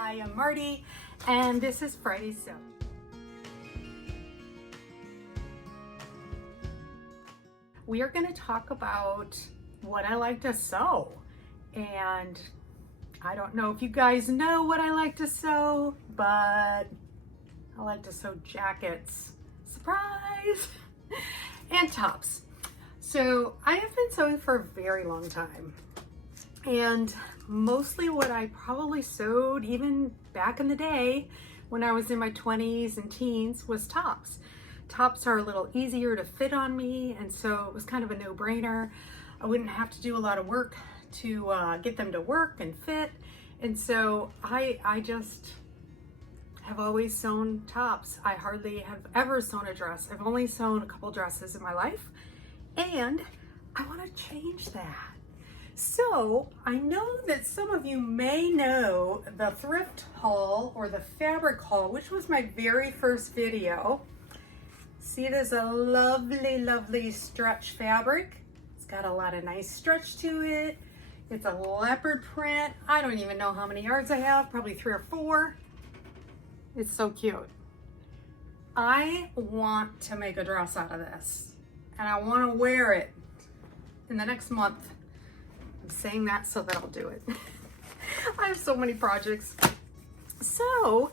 Hi, I'm Marty, and this is Friday Sew. We are going to talk about what I like to sew, and I don't know if you guys know what I like to sew, but I like to sew jackets, surprise, and tops. So I have been sewing for a very long time, and mostly what I probably sewed even back in the day when I was in my 20s and teens was tops. Tops are a little easier to fit on me, and so it was kind of a no-brainer. I wouldn't have to do a lot of work to get them to work and fit, and so I just have always sewn tops. I hardly have ever sewn a dress. I've only sewn a couple dresses in my life, and I want to change that. So I know that some of you may know the thrift haul or the fabric haul, which was my very first video. See, it is a lovely, lovely stretch fabric. It's got a lot of nice stretch to it. It's a leopard print. I don't even know how many yards I have, probably 3 or 4. It's so cute. I want to make a dress out of this, and I want to wear it in the next month. I'm saying that so that I'll do it. I have so many projects. So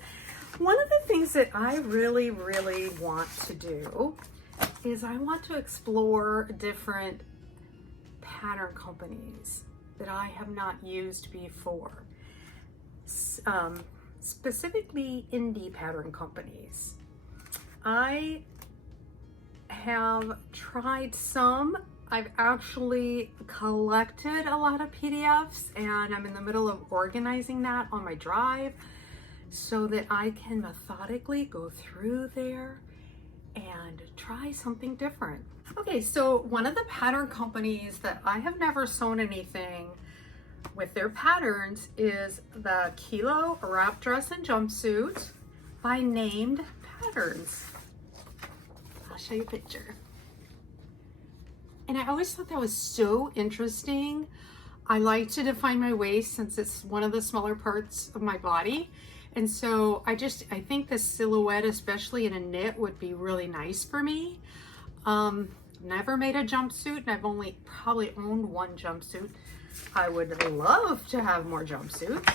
one of the things that I really, really want to do is I want to explore different pattern companies that I have not used before. Specifically indie pattern companies. I have tried some. I've actually collected a lot of PDFs, and I'm in the middle of organizing that on my drive so that I can methodically go through there and try something different. Okay, so one of the pattern companies that I have never sewn anything with their patterns is the Kielo wrap dress and jumpsuit by Named Patterns. I'll show you a picture. And I always thought that was so interesting. I like to define my waist since it's one of the smaller parts of my body. And so I think the silhouette, especially in a knit, would be really nice for me. Never made a jumpsuit, and I've only probably owned one jumpsuit. I would love to have more jumpsuits,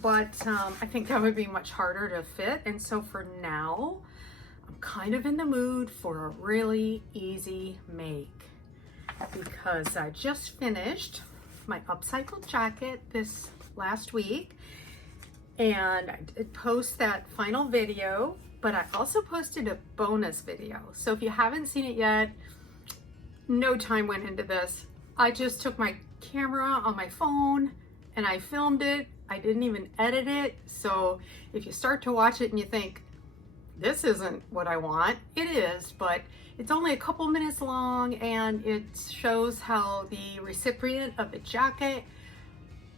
but I think that would be much harder to fit. And so for now, I'm kind of in the mood for a really easy make, because I just finished my upcycled jacket this last week, and I did post that final video, but I also posted a bonus video. So if you haven't seen it yet, no time went into this. I just took my camera on my phone and I filmed it. I didn't even edit it. So if you start to watch it and you think, this isn't what I want, it is, but it's only a couple minutes long, and it shows how the recipient of the jacket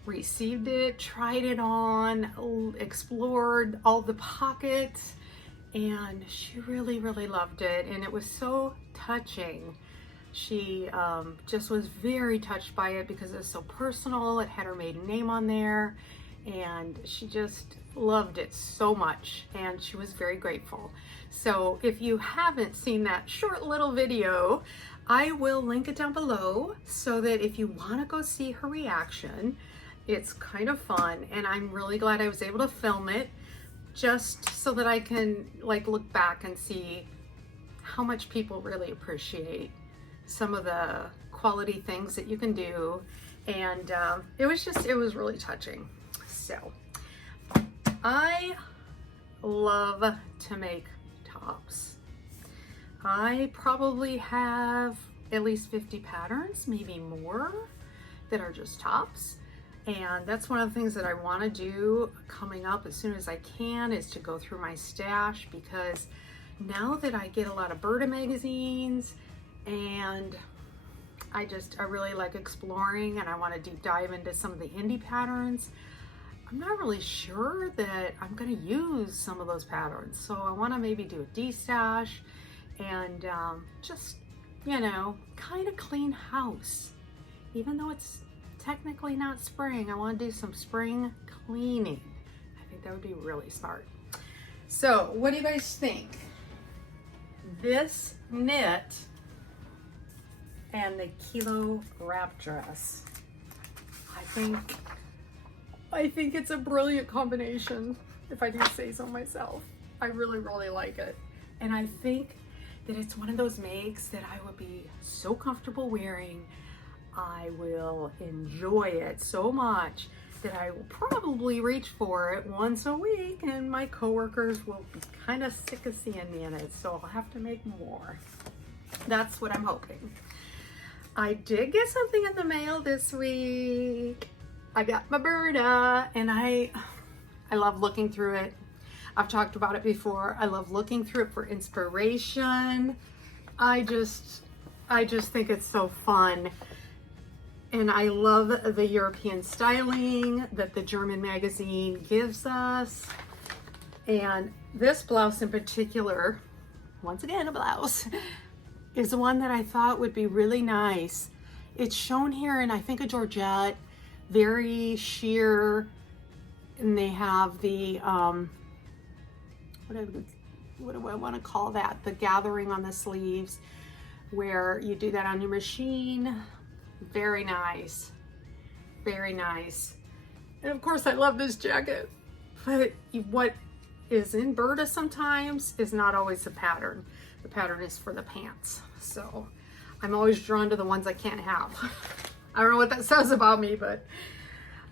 received it, tried it on, explored all the pockets, and she really, really loved it, and it was so touching. She just was very touched by it because it's so personal. It had her maiden name on there, and she just loved it so much, and she was very grateful. So if you haven't seen that short little video, I will link it down below so that if you want to go see her reaction, it's kind of fun, and I'm really glad I was able to film it just so that I can look back and see how much people really appreciate some of the quality things that you can do, and it was really touching. So I love to make tops. I probably have at least 50 patterns, maybe more, that are just tops. And that's one of the things that I want to do coming up as soon as I can, is to go through my stash, because now that I get a lot of Burda magazines, and I really like exploring, and I want to deep dive into some of the indie patterns, I'm not really sure that I'm going to use some of those patterns. So I want to maybe do a de-stash and just, you know, kind of clean house. Even though it's technically not spring, I want to do some spring cleaning. think that would be really smart. So what do you guys think? This knit and the Kielo wrap dress. I think it's a brilliant combination, if I do say so myself. I really, really like it. And I think that it's one of those makes that I would be so comfortable wearing. I will enjoy it so much that I will probably reach for it once a week, and my coworkers will be kind of sick of seeing me in it, so I'll have to make more. That's what I'm hoping. I did get something in the mail this week. I got my Burda, and I love looking through it. I've talked about it before. I love looking through it for inspiration. I just think it's so fun. And I love the European styling that the German magazine gives us. And this blouse in particular, once again a blouse, is one that I thought would be really nice. It's shown here in, I think, a Georgette, very sheer, and they have the, what do I want to call that? The gathering on the sleeves, where you do that on your machine. Very nice, very nice. And of course I love this jacket, but what is in Burda sometimes is not always the pattern. The pattern is for the pants. So I'm always drawn to the ones I can't have. I don't know what that says about me, but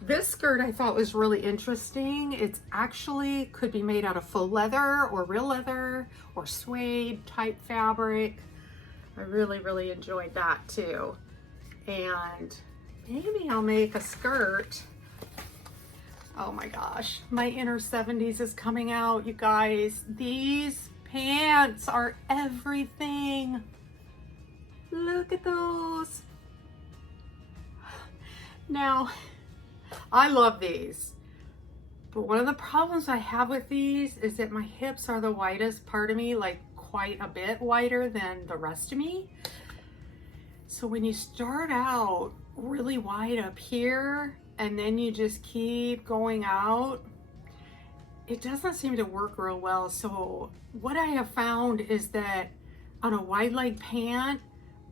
this skirt I thought was really interesting. It's actually could be made out of faux leather or real leather or suede type fabric. I really, really enjoyed that too. And maybe I'll make a skirt. Oh my gosh, my inner 70s is coming out, you guys. These pants are everything. Look at those. Now, I love these, but one of the problems I have with these is that my hips are the widest part of me, like quite a bit wider than the rest of me. So when you start out really wide up here and then you just keep going out, it doesn't seem to work real well. So what I have found is that on a wide leg pant,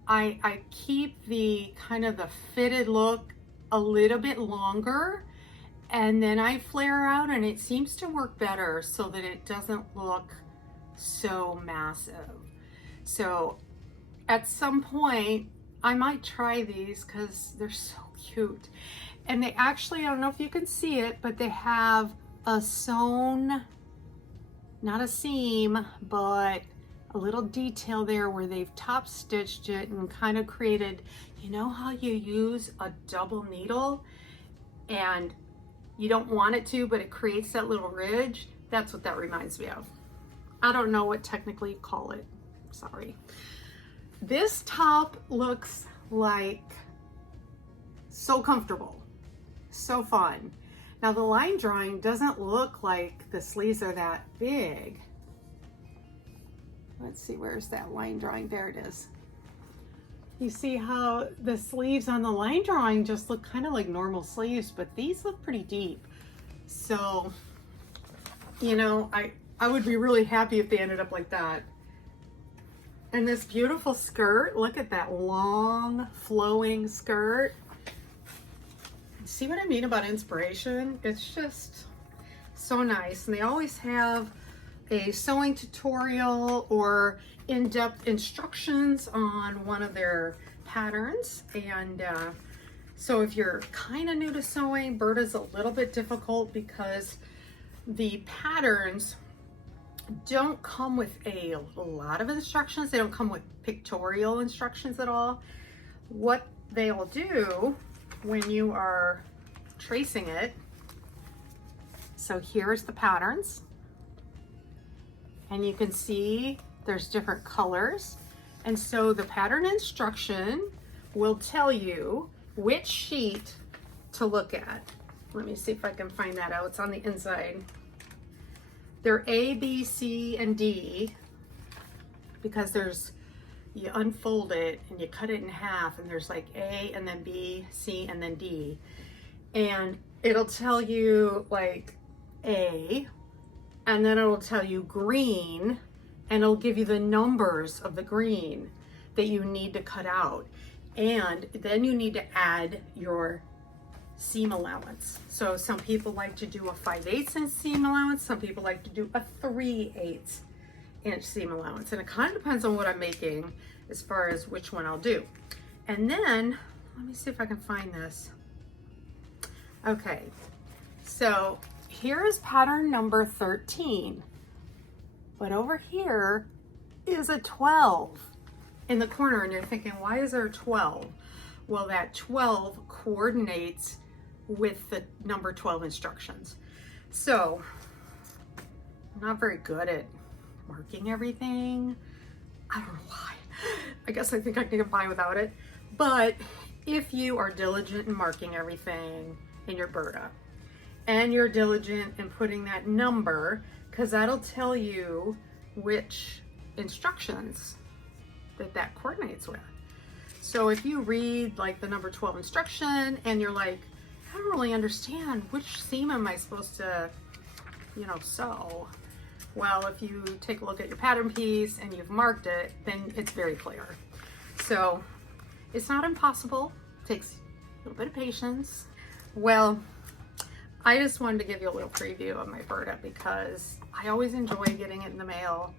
I keep the kind of the fitted look a little bit longer, and then I flare out, and it seems to work better so that it doesn't look so massive. So at some point I might try these because they're so cute. And they actually, I don't know if you can see it, but they have a sewn, not a seam, but a little detail there where they've top stitched it and kind of created, you know how you use a double needle and you don't want it to, but it creates that little ridge? That's what that reminds me of. I don't know what technically you call it, sorry. This top looks like so comfortable, so fun. Now the line drawing doesn't look like the sleeves are that big. Let's see, where's that line drawing? There it is. You see how the sleeves on the line drawing just look kind of like normal sleeves, but these look pretty deep. So, you know, I would be really happy if they ended up like that. And this beautiful skirt, look at that long flowing skirt. See what I mean about inspiration? It's just so nice. And they always have a sewing tutorial or in-depth instructions on one of their patterns. And so if you're kind of new to sewing, Burda's a little bit difficult because the patterns don't come with a lot of instructions. They don't come with pictorial instructions at all. What they'll do when you are tracing it, so here's the patterns, and you can see there's different colors, and so the pattern instruction will tell you which sheet to look at. Let me see if I can find that out. It's on the inside. They're A, B, C, and D, because you unfold it and you cut it in half, and there's like A and then B, C, and then D. And it'll tell you like A, and then it'll tell you green, and it'll give you the numbers of the green that you need to cut out. And then you need to add your seam allowance. So some people like to do a 5/8 inch seam allowance. Some people like to do a 3/8 inch seam allowance. And it kind of depends on what I'm making as far as which one I'll do. And then, let me see if I can find this. Okay, so here is pattern number 13. But over here is a 12 in the corner, and you're thinking, why is there a 12? Well, that 12 coordinates with the number 12 instructions. So I'm not very good at marking everything. I don't know why. I guess I think I can get by without it. But if you are diligent in marking everything in your Burda, and you're diligent in putting that number, because that'll tell you which instructions that coordinates with. So if you read like the number 12 instruction and you're like, I don't really understand, which seam am I supposed to, sew? Well, if you take a look at your pattern piece and you've marked it, then it's very clear. So it's not impossible. It takes a little bit of patience. Well, I just wanted to give you a little preview of my Burda because I always enjoy getting it in the mail.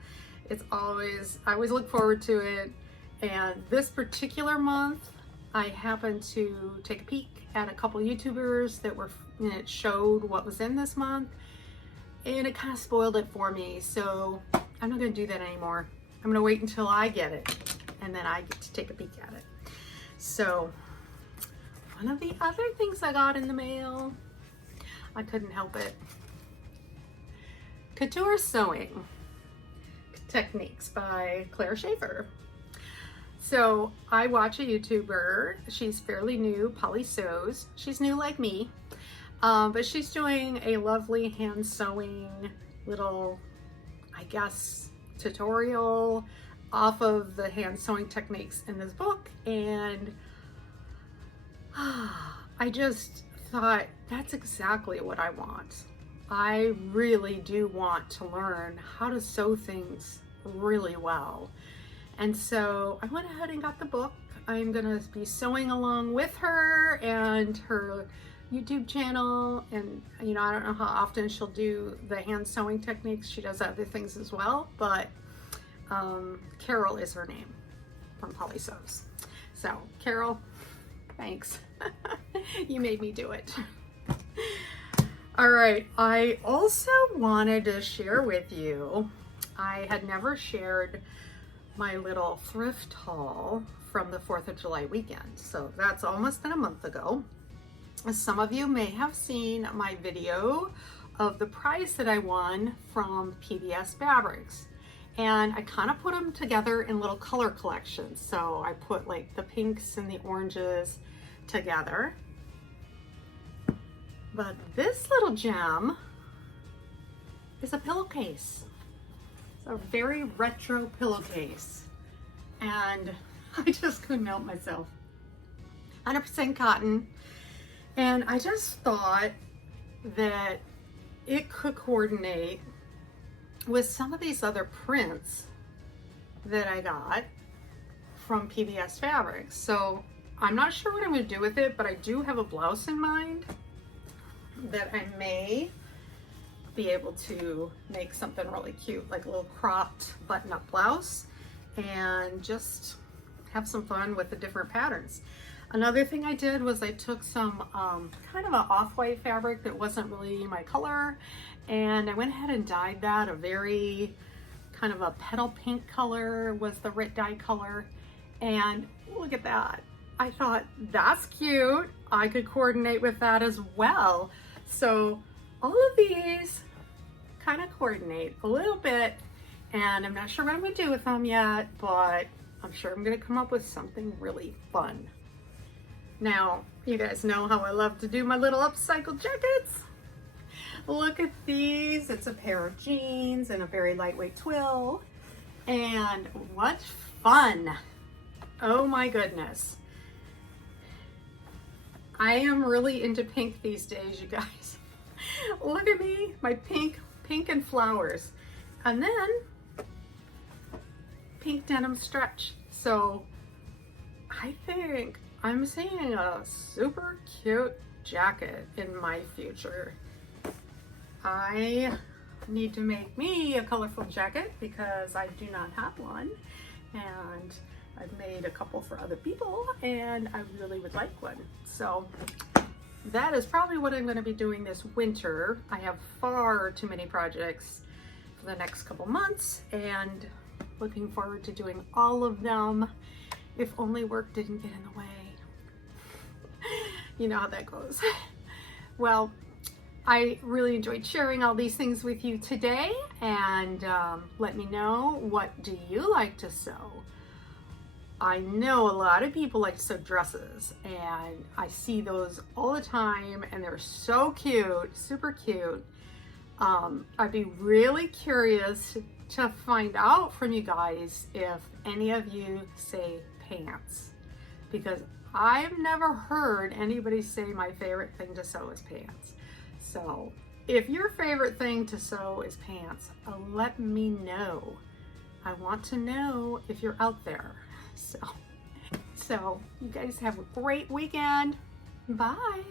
I always look forward to it. And this particular month, I happened to take a peek at a couple YouTubers and it showed what was in this month, and it kind of spoiled it for me. So I'm not gonna do that anymore. I'm gonna wait until I get it, and then I get to take a peek at it. So one of the other things I got in the mail, I couldn't help it. Couture Sewing Techniques by Schaffer. So I watch a YouTuber. She's fairly new, Polly Sews. She's new like me, but she's doing a lovely hand sewing little, I guess, tutorial off of the hand sewing techniques in this book. And I just thought, that's exactly what I want. I really do want to learn how to sew things really well. And so I went ahead and got the book. I'm gonna be sewing along with her and her YouTube channel. And I don't know how often she'll do the hand sewing techniques. She does other things as well, but Carol is her name from Polly Sews. So Carol, thanks. You made me do it. All right, I also wanted to share with you, I had never shared my little thrift haul from the 4th of July weekend. So that's almost been a month ago. Some of you may have seen my video of the prize that I won from PBS Fabrics. And I kind of put them together in little color collections. So I put like the pinks and the oranges together. But this little gem is a pillowcase. It's a very retro pillowcase. And I just couldn't help myself. 100% cotton. And I just thought that it could coordinate with some of these other prints that I got from PBS Fabrics. So I'm not sure what I'm going to do with it, but I do have a blouse in mind that I may be able to make something really cute, like a little cropped button-up blouse, and just have some fun with the different patterns. Another thing I did was I took some kind of an off-white fabric that wasn't really my color, and I went ahead and dyed that a very kind of a petal pink color was the Rit dye color. And look at that. I thought, that's cute. I could coordinate with that as well. So all of these kind of coordinate a little bit, and I'm not sure what I'm gonna do with them yet, but I'm sure I'm gonna come up with something really fun. Now, you guys know how I love to do my little upcycle jackets. Look at these. It's a pair of jeans and a very lightweight twill. And what fun. Oh my goodness. I am really into pink these days, you guys. Look at me, my pink and flowers. And then pink denim stretch. So I think I'm seeing a super cute jacket in my future. I need to make me a colorful jacket because I do not have one, and I've made a couple for other people and I really would like one. So that is probably what I'm going to be doing this winter. I have far too many projects for the next couple months and looking forward to doing all of them, if only work didn't get in the way. You know how that goes. Well, I really enjoyed sharing all these things with you today, and let me know, what do you like to sew? I know a lot of people like to sew dresses, and I see those all the time and they're so cute, super cute. I'd be really curious to find out from you guys if any of you say pants, because I've never heard anybody say my favorite thing to sew is pants. So if your favorite thing to sew is pants, let me know. I want to know if you're out there. So you guys have a great weekend. Bye.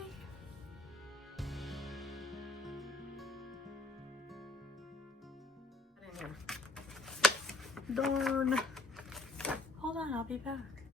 Darn. Hold on, I'll be back.